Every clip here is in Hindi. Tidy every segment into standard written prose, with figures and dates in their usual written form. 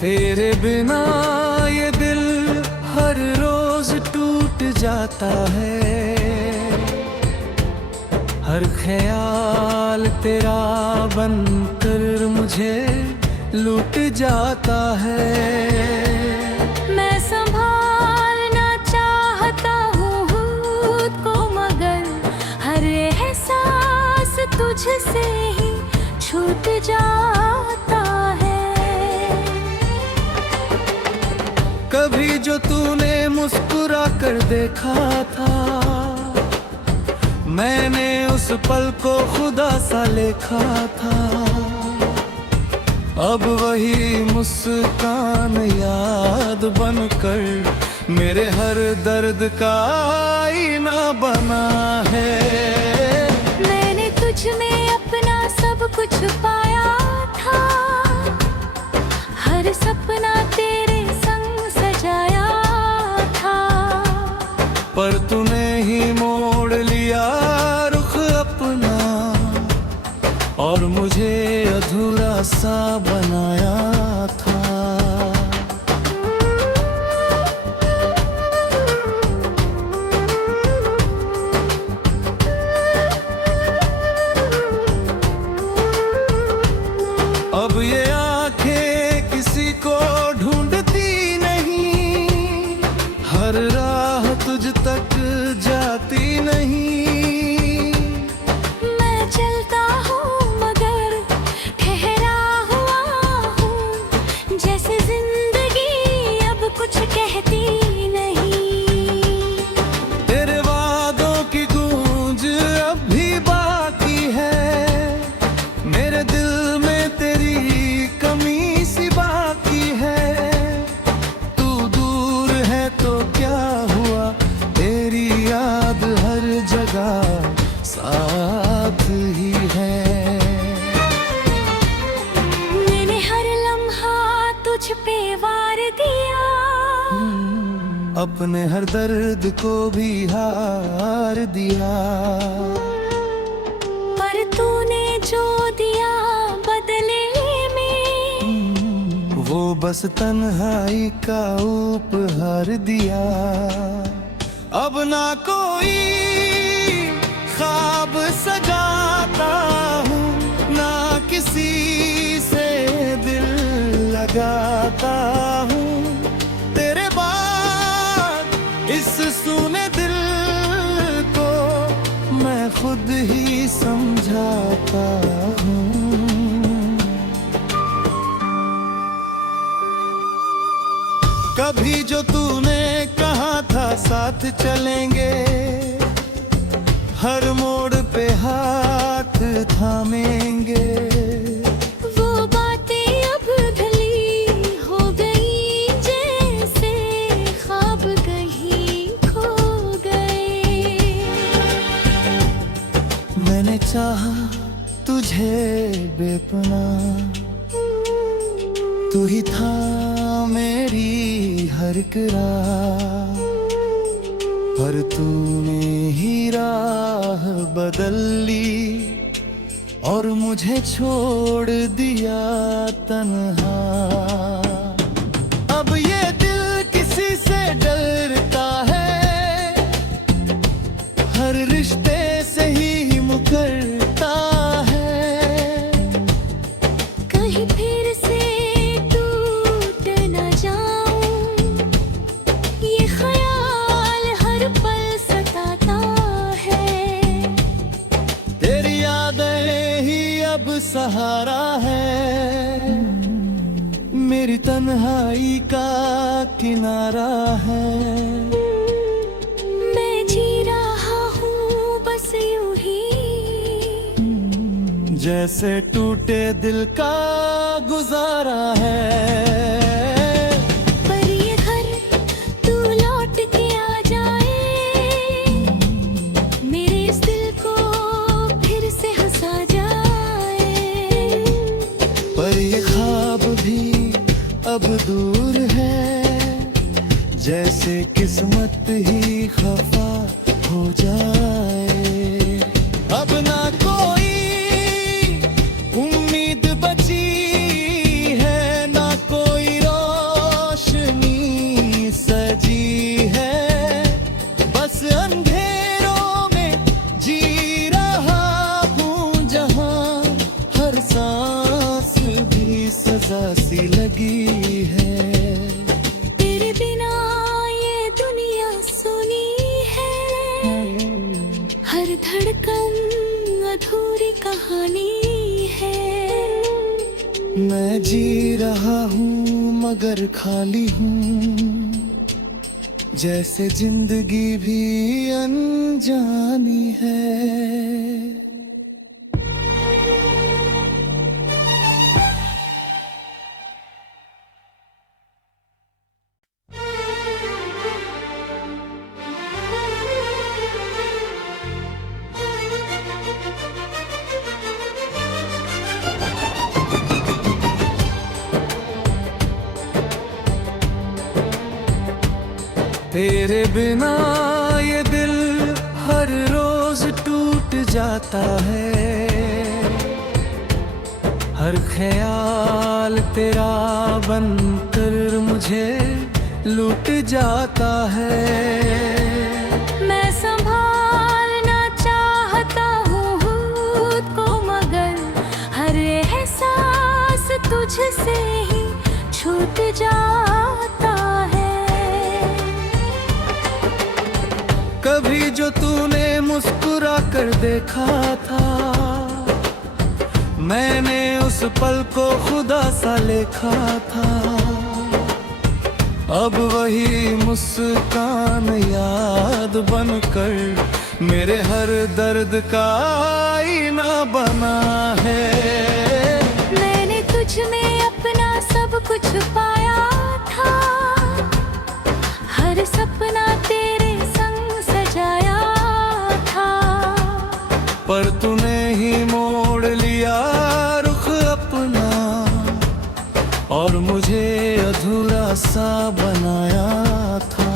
तेरे बिना ये दिल हर रोज टूट जाता है, हर ख्याल तेरा बनकर मुझे लूट जाता है। मैं संभालना चाहता हूँ खुद को, मगर हर एहसास तुझसे ही छूट जाता है। कभी जो तूने मुस्कुरा कर देखा था, मैंने उस पल को खुदा सा लेखा था। अब वही मुस्कान याद बनकर मेरे हर दर्द का आईना बना है। मैंने तुझ में अपना सब कुछ पाया था, हर सपना तेरे संग सजाया था। पर तूने ही मोड़ लिया रुख अपना और मुझे अधूरा सा बनाया था। अब ये आंखें किसी को ढूंढती नहीं, हर राह तुझ तक जाती नहीं। मैं चलता हूँ मगर ठहरा हुआ हूँ, जैसे जिंदगी अब कुछ कहती नहीं। तेरे वादों की गूंज अब भी बाकी है, मेरे दिल में तेरी कमी सी बाकी है। तू दूर है तो क्या हुआ, तेरी याद हर जगह साथ ही है। मैंने हर लम्हा तुझ पे वार दिया, अपने हर दर्द को भी हार दिया। पर तूने जो दिया बदले में, वो बस तन्हाई का उपहार दिया। अब ना कोई ख्वाब सजाता हूँ, ना किसी से दिल लगाता हूँ। तेरे बाद इस सूने दिल को मैं खुद ही समझाता हूँ। कभी जो तूने कहा था साथ चलेंगे, हर मोड़ पे हाथ थामेंगे। वो बातें अब ढली हो गई, जैसे ख्वाब कहीं खो गए। मैंने चाहा तुझे बेपनाह, तू ही था मेरी हर एक राह। पर तूने ही राह बदल ली और मुझे छोड़ दिया तन्हा। अब ये दिल किसी से डरता है, हर रिश्ते से ही मुकरता है। कहीं फिर से टूट न जाऊं, ये ख्याल हर पल सताता है। तेरी यादें ही अब सहारा है, मेरी तन्हाई का किनारा है। मैं जी रहा हूँ बस यूं ही, जैसे टूटे दिल का गुजारा है। पर ये घर तू लौट के आ जाए, मेरे इस दिल को फिर से हंसा जाए। पर ये ख्वाब भी अब दूर है, जैसे किस्मत ही खफा हो जाए। अब ना कोई उम्मीद बची है, ना कोई सजा सी लगी है। तेरे बिना ये दुनिया सुनी है, हर धड़कन अधूरी कहानी है। मैं जी रहा हूँ मगर खाली हूँ, जैसे जिंदगी भी अनजानी है। तेरे बिना ये दिल हर रोज टूट जाता है, हर ख्याल तेरा बनकर मुझे लूट जाता है। मैं संभालना चाहता हूँ खुद को, मगर हर एहसास तुझसे ही छूट जाता है। कभी जो तूने मुस्कुरा कर देखा था, मैंने उस पल को खुदा सा लेखा था। अब वही मुस्कान याद बनकर मेरे हर दर्द का आईना बना है। मैंने तुझ में अपना सब कुछ पाया था, हर सपना तेरे संग सजाया था। पर तूने ही मोड़ लिया रुख अपना, और मुझे अधूरा सा बनाया था।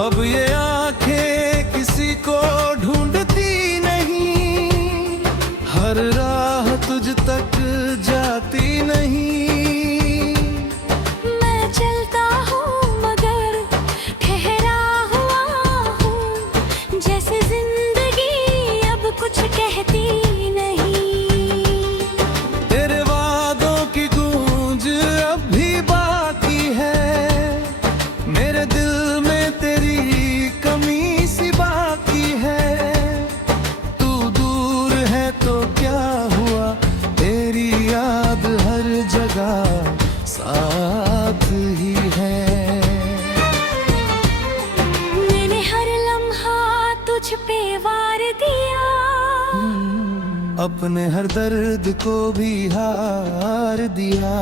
अब ये आंखें किसी को ढूंढती नहीं, हर राह तुझ तक जाती नहीं। मैं चलता हूँ मगर ठहरा हुआ हूँ, जैसे जिंदगी अब कुछ कहती नहीं। तेरे वादों की गूंज अब भी बाकी है, मेरे दिल में तेरी कमी सी बाकी है। तू दूर है तो क्या हुआ, तेरी याद हर जगह साथ ही है। मैंने हर लम्हा तुझ पे वार दिया, अपने हर दर्द को भी हार दिया।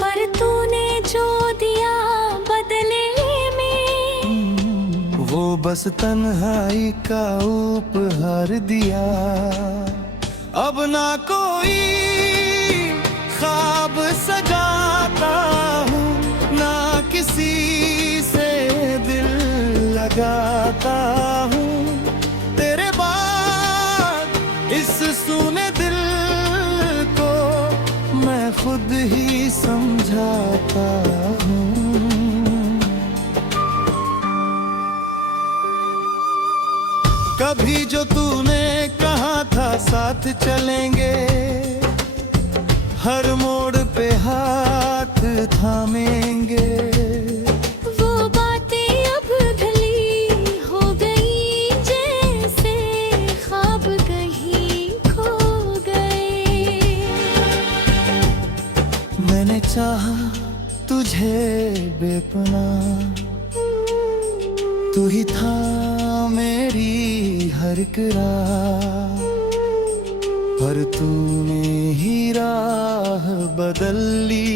पर तूने जो दिया बदले में, वो बस तन्हाई का उपहार दिया। अब ना कोई ख्वाब सजाता हूँ, ना किसी से दिल लगाता हूँ। तेरे बाद इस सूने दिल को मैं खुद ही समझाता हूँ। कभी जो तूने कहा था साथ चलेंगे, हर मोड़ पे हाथ थामेंगे। वो बातें अब ढली हो गई, जैसे ख्वाब कहीं खो गए। मैंने चाहा तुझे बेपनाह, तू ही था मेरी हर एक राह। पर तूने ही राह बदल ली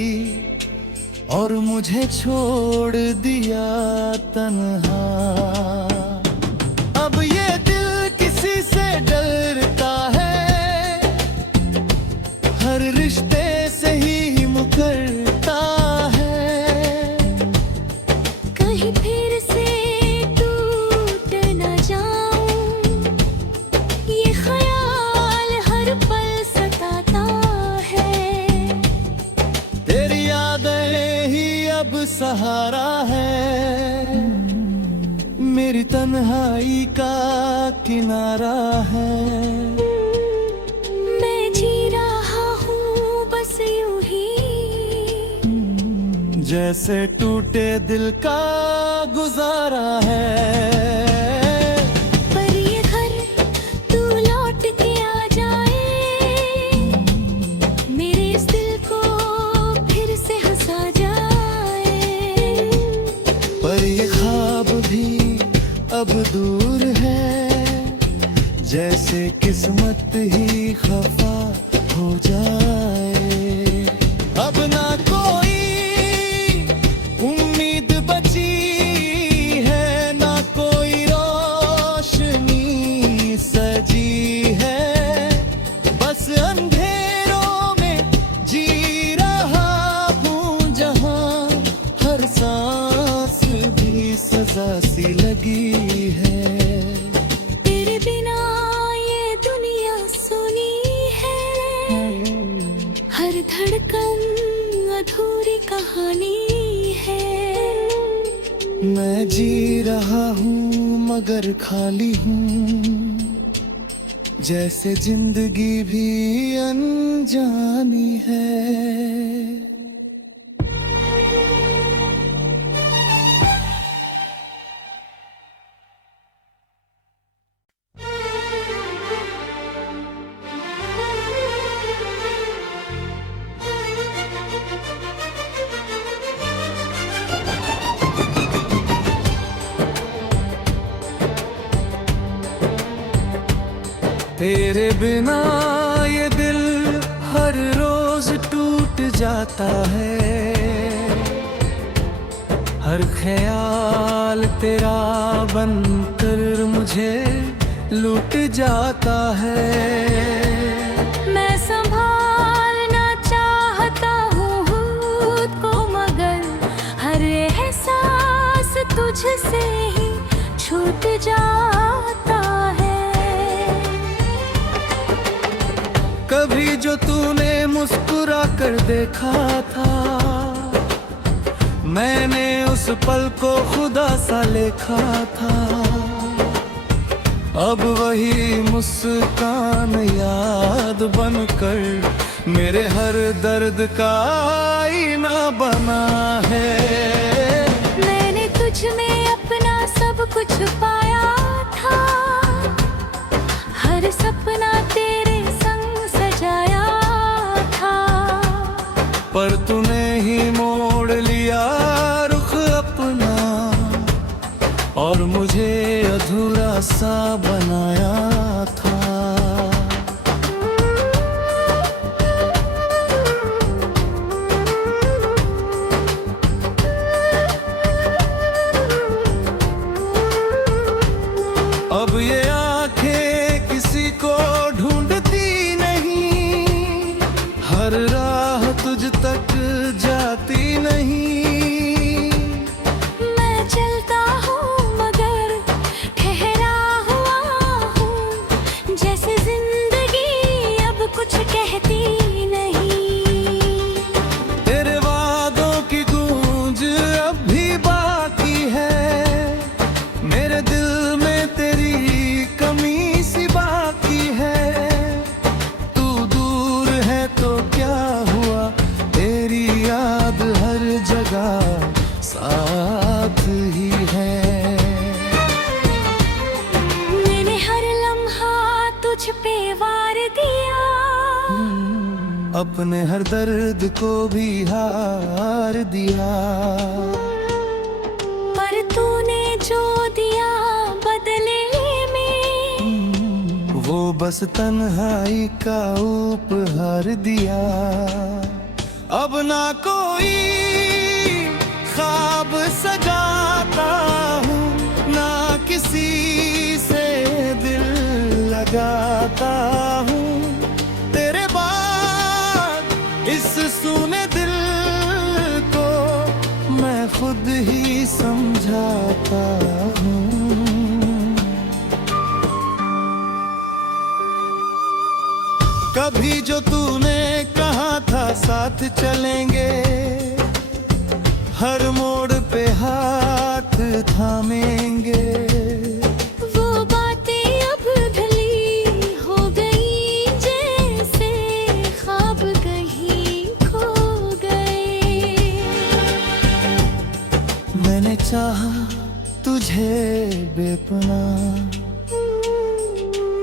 और मुझे छोड़ दिया तन्हा। अब ये दिल किसी से डरता है, हर रिश्ते से ही मुकरता है। कहीं फिर से टूट न जाऊं, ये ख्याल हर पल सताता है। तेरी यादें ही अब सहारा है, मेरी तन्हाई का किनारा है। मैं जी रहा हूँ बस यूं ही, जैसे टूटे दिल का गुजारा है। पर ये घर तू लौट के आ जाए, मेरे इस दिल को फिर से हंसा जाए। पर ये ख्वाब भी अब दूर है, जैसे किस्मत ही खफा हो जाए। अब ना कोई उम्मीद बची है, ना कोई रोशनी सजी है, बस अंधेरों में जी रहा हूँ, जहाँ हर सांस भी सजा सी लगी है। तेरे बिना ये दुनिया सुनी है, हर धड़कन अधूरी कहानी है। मैं जी रहा हूँ मगर खाली हूँ, जैसे जिंदगी भी अनजानी है। तेरे बिना ये दिल हर रोज टूट जाता है, हर ख्याल तेरा बनकर मुझे लूट जाता है। मैं संभालना चाहता हूँ खुद को, मगर हर एहसास तुझसे ही छूट जाता है। कभी जो तूने मुस्कुरा कर देखा था, मैंने उस पल को खुदा सा लेखा था। अब वही मुस्कान याद बनकर मेरे हर दर्द का आईना बना है। मैंने तुझ में अपना सब कुछ पाया था, हर सपना तेरे संग सजाया था। पर तूने ही मोड़ लिया रुख अपना, और मुझे अधूरा सा बनाया था। अब ये आंखें किसी को ढूंढती नहीं, हर राह तुझ तक जाती नहीं। मैं चलता हूँ मगर ठहरा हुआ हूँ, जैसे जिंदगी अब कुछ कहती नहीं। तेरे वादों की गूंज अब भी बाकी है, मेरे दिल में तेरी कमी सी बाकी है। तू दूर है तो क्या हुआ, तेरी याद हर जगह साथ ही है। मैंने हर लम्हा तुझ पे वार दिया, अपने हर दर्द को भी हार दिया। पर तूने जो दिया बदले में, वो बस तन्हाई का उपहार दिया। अब ना कोई ख्वाब सजाता हूँ, ना किसी से दिल लगाता हूँ। तेरे बाद इस सूने दिल को मैं खुद ही समझाता हूँ। कभी जो तूने कहा था साथ चलेंगे, हर मोड़ पे हाथ थामेंगे। वो बातें अब ढली हो गई, जैसे ख्वाब कहीं खो गए। मैंने चाहा तुझे बेपनाह,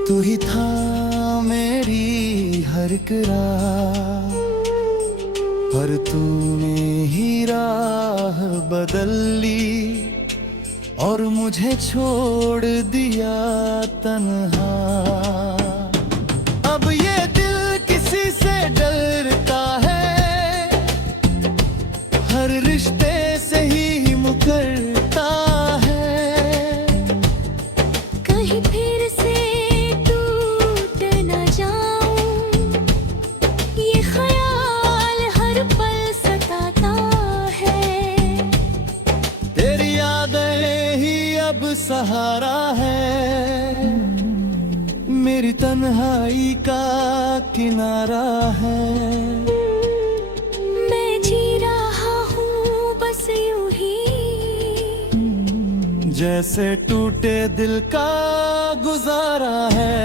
तू ही था मेरी हर एक राह, पर तूने ही राह बदल ली और मुझे छोड़ दिया तन्हा। अब ये दिल किसी से डरता है, हर रिश्ते से ही मुकरता है। कहीं फिर से टूट न जाऊं, ये ख्याल हर पल सताता है। तेरी यादें ही अब सहारा है, मेरी तन्हाई का किनारा है। मैं जी रहा हूँ बस यूं ही, जैसे टूटे दिल का गुजारा है।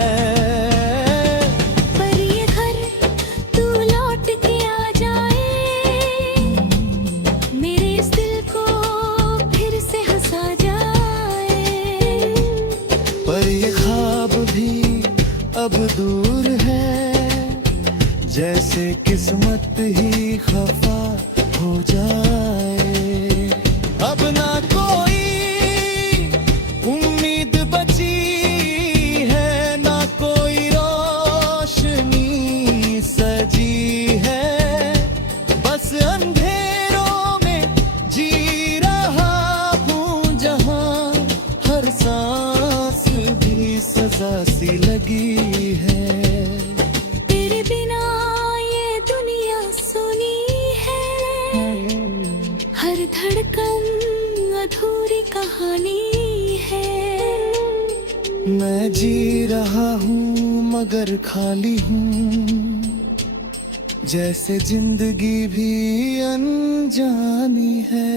पर ये घर तू लौट के आ जाए, मेरे इस दिल को फिर से हंसा जाए। पर ये ख्वाब भी अब दूर है, जैसे किस्मत ही खफा हो जाए। अब ना कोई उम्मीद बची है, ना कोई रोशनी सजी है। बस अंधेरों में जी रहा हूँ, जहाँ हर सांस भी सजा सी लगी है। तेरे बिना ये दुनिया सुनी है, हर धड़कन अधूरी कहानी है। मैं जी रहा हूँ मगर खाली हूँ, जैसे जिंदगी भी अनजानी है।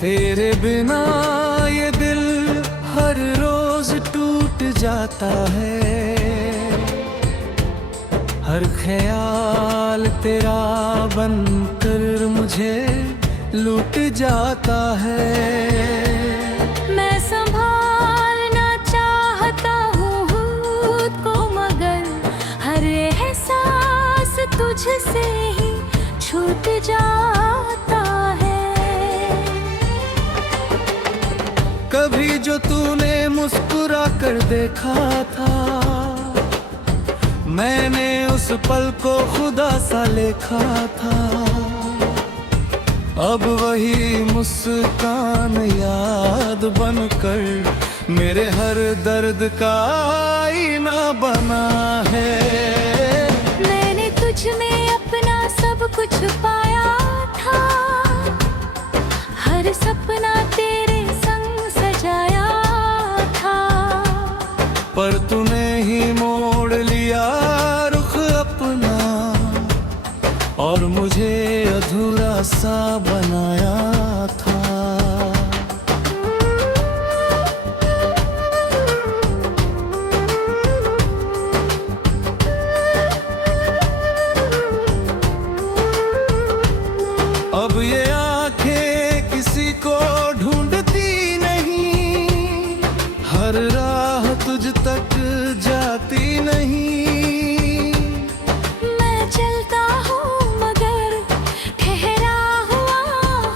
तेरे बिना ये दिल हर रोज टूट जाता है, हर ख्याल तेरा बनकर मुझे लूट जाता है। मैं संभालना चाहता हूँ खुद को, मगर हर एहसास तुझसे ही छूट जाता है। कभी जो तूने मुस्कुरा कर देखा था, मैंने उस पल को खुदा सा लेखा था। अब वही मुस्कान याद बनकर मेरे हर दर्द का आईना बना है। मैंने तुझ में अपना सब कुछ पाया था, हर सपना तेरे संग सजाया था। पर तूने ही मोड़ लिया रुख अपना और मुझे अधूरा सा बनाया था। अब ये आंखें किसी को ढूंढती नहीं, हर राह तुझ तक जाती नहीं। मैं चलता हूँ मगर ठहरा हुआ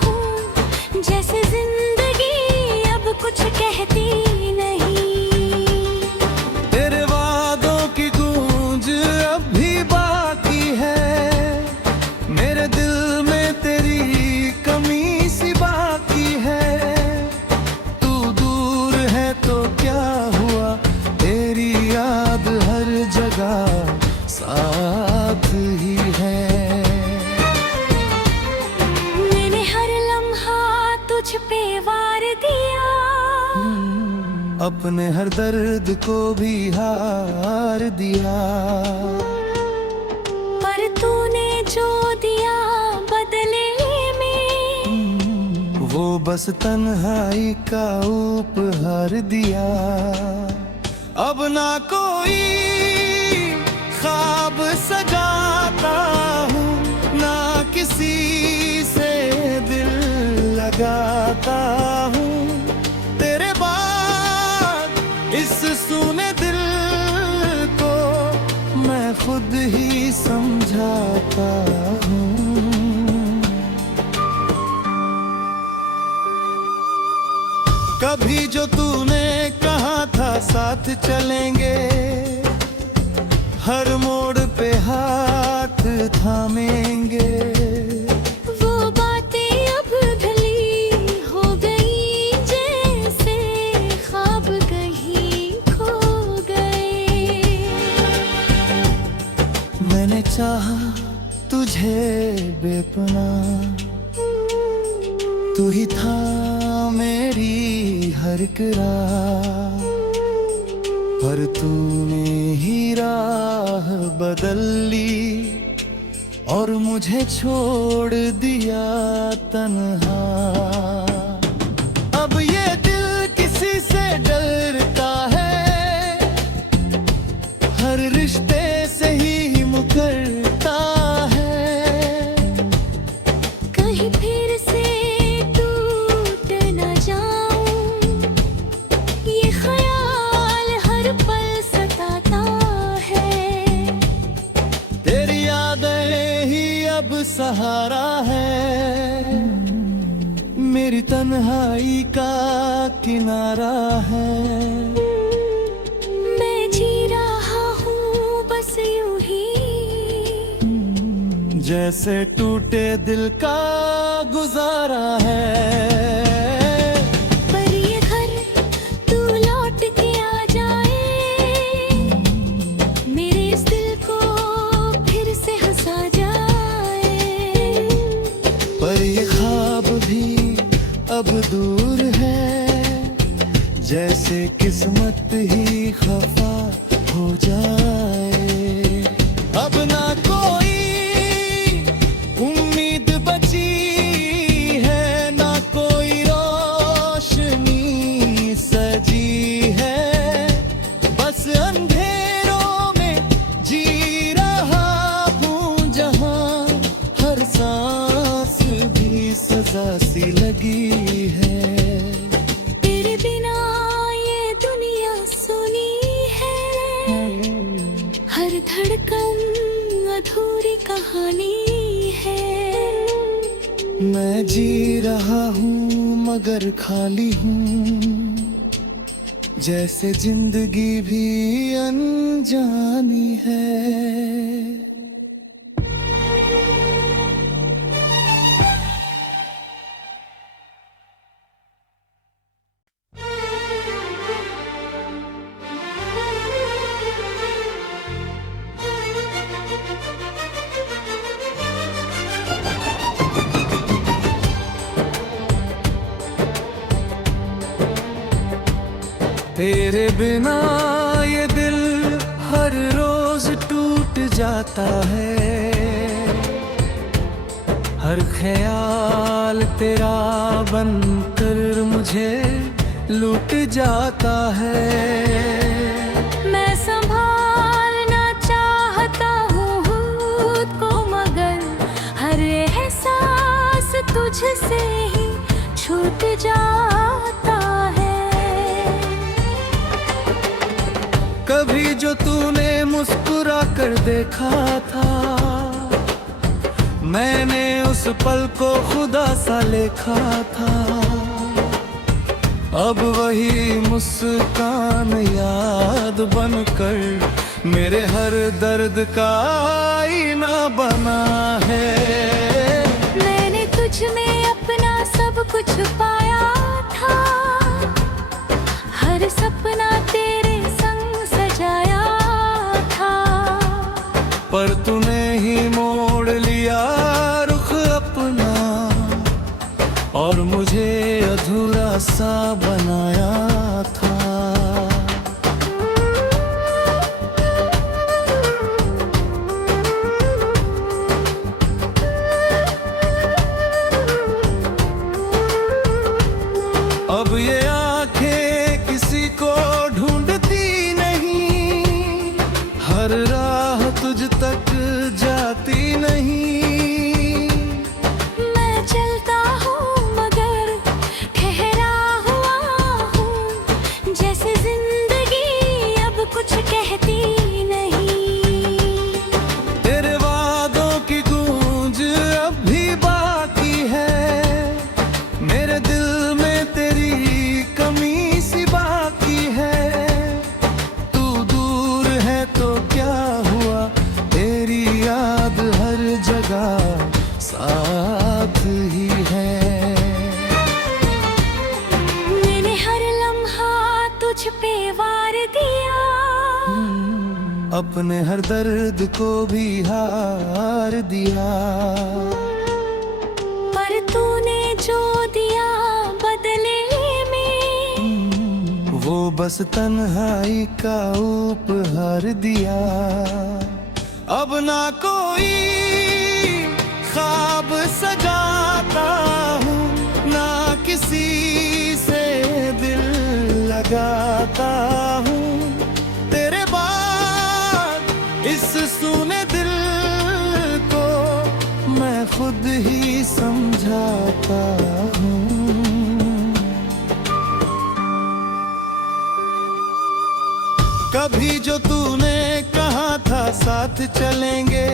हूँ, जैसे जिंदगी अब कुछ कहती नहीं। तेरे वादों की गूंज अब भी बाकी है, मेरे दिल में तेरी कमी सी बाकी है। तू दूर है तो क्या हुआ, अपने हर दर्द को भी हार दिया। पर तूने जो दिया बदले में, वो बस तन्हाई का उपहार दिया। अब ना कोई ख्वाब सजाता हूँ, ना किसी से दिल लगाता हूँ। तेरे बाद इस सूने दिल को मैं खुद ही समझाता हूँ। कभी जो तूने कहा था साथ चलेंगे, हर मोड़ पे हाथ थामेंगे, वो बातें अब ढली हो गई जैसे ख्वाब कहीं खो गए। मैंने चाहा तुझे बेपनाह, तू ही था मेरी हर एक राह, पर तूने ही राह बदल ली और मुझे छोड़ दिया तन्हा। अब ये दिल किसी से डरता है, हर रिश्ते से ही मुकरता है। कहीं फिर से टूट न जाऊं, ये ख्याल हर पल सताता है। तेरी यादें ही अब सहारा है, मेरी तन्हाई का किनारा है। मैं जी रहा हूँ बस यूं ही, जैसे टूटे दिल का गुजारा है। पर ये घर तू लौट के आ जाए, मेरे इस दिल को फिर से हंसा जाए। पर ये ख्वाब भी अब दूर है, जैसे किस्मत ही खफा हो जाए। अब ना कोई उम्मीद बची है, ना कोई रोशनी सजी है, बस अंधेरों में जी रहा हूँ, जहाँ हर सांस भी सजा सी लगी है। तेरे बिना ये दुनिया सुनी है, हर धड़कन अधूरी कहानी है। मैं जी रहा हूँ मगर खाली हूँ, जैसे जिंदगी भी अनजानी है। तेरे बिना ये दिल हर रोज टूट जाता है, हर ख्याल तेरा बनकर मुझे लूट जाता है। मैं संभालना चाहता हूँ खुद को, मगर हर एहसास तुझसे ही छूट जाता है। कभी जो तूने मुस्कुरा कर देखा था, मैंने उस पल को खुदा सा लेखा था। अब वही मुस्कान याद बनकर मेरे हर दर्द का आईना बना है। मैंने तुझ में अपना सब कुछ पाया था, हर सपना तेरे संग सजाया था। पर तूने ही मोड़ लिया रुख अपना और मुझे अधूरा सा बनाया था। पर राह तुझ तक जाती नहीं। मैं चलता हूँ मगर ठहरा हुआ हूँ, जैसे जिंदगी अब कुछ कहती नहीं। तेरे वादों की गूंज अब भी बाकी है, मेरे दिल में तेरी कमी सी बाकी है। तू दूर है तो क्या हुआ, तेरी याद हर जगह साथ ही है। मैंने हर लम्हा तुझ पे वार दिया, अपने हर दर्द को भी हार दिया। पर तूने जो दिया बदले में, वो बस तन्हाई का उपहार दिया। अब ना कोई ख्वाब सजाता हूँ, ना किसी से दिल लगाता हूँ। तेरे बाद इस सूने दिल को मैं खुद ही समझाता हूँ। कभी जो तूने कहा था साथ चलेंगे,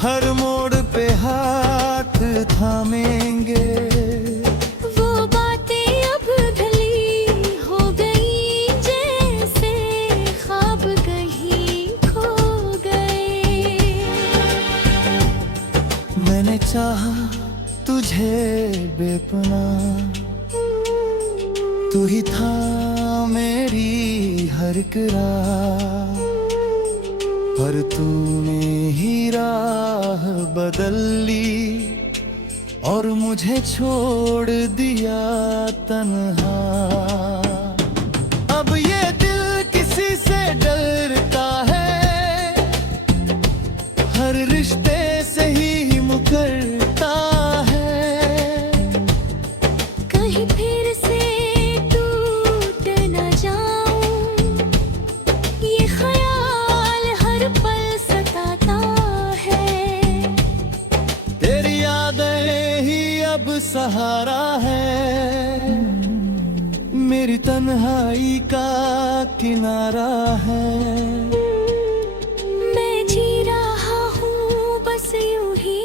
हर मोड़ पे हाथ थामेंगे। वो बातें अब ढली हो गई, जैसे ख्वाब कहीं खो गए। मैंने चाहा तुझे बेपनाह, तू ही था मेरी हर एक राह। पर तूने ही राह बदल ली और मुझे छोड़ दिया तन्हा। अब ये दिल किसी से डरता है, हर रिश्ते से ही मुकरता है। कहीं फिर से टूट न जाऊं, ये ख्याल हर पल सताता है। तेरी यादें ही अब सहारा है, मेरी तन्हाई का किनारा है। मैं जी रहा हूँ बस यूं ही,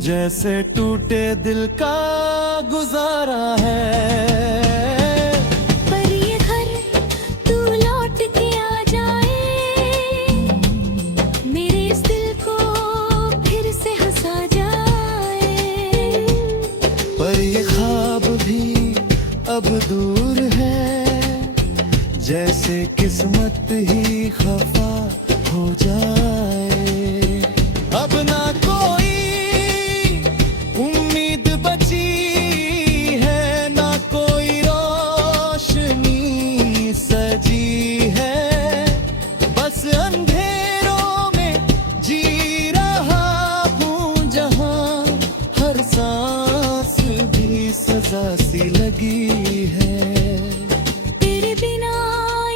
जैसे टूटे दिल का गुजारा है। पर ये घर तू लौट के आ जाए, मेरे इस दिल को फिर से हंसा जाए। पर ये ख्वाब भी अब दूर है, जैसे किस्मत ही खफा हो जाए। अब ना कोई उम्मीद बची है, ना कोई रोशनी सजी है। बस अंधेरों में जी रहा हूँ, जहाँ हर सांस भी सजा सी लगी है। तेरे बिना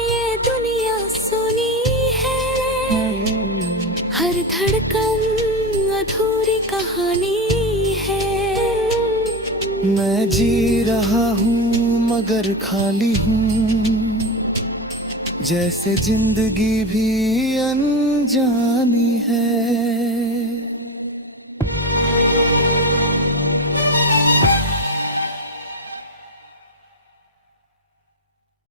ये दुनिया सुनी है, हर धड़कन अधूरी कहानी है। मैं जी रहा हूँ मगर खाली हूँ, जैसे जिंदगी भी अनजानी है।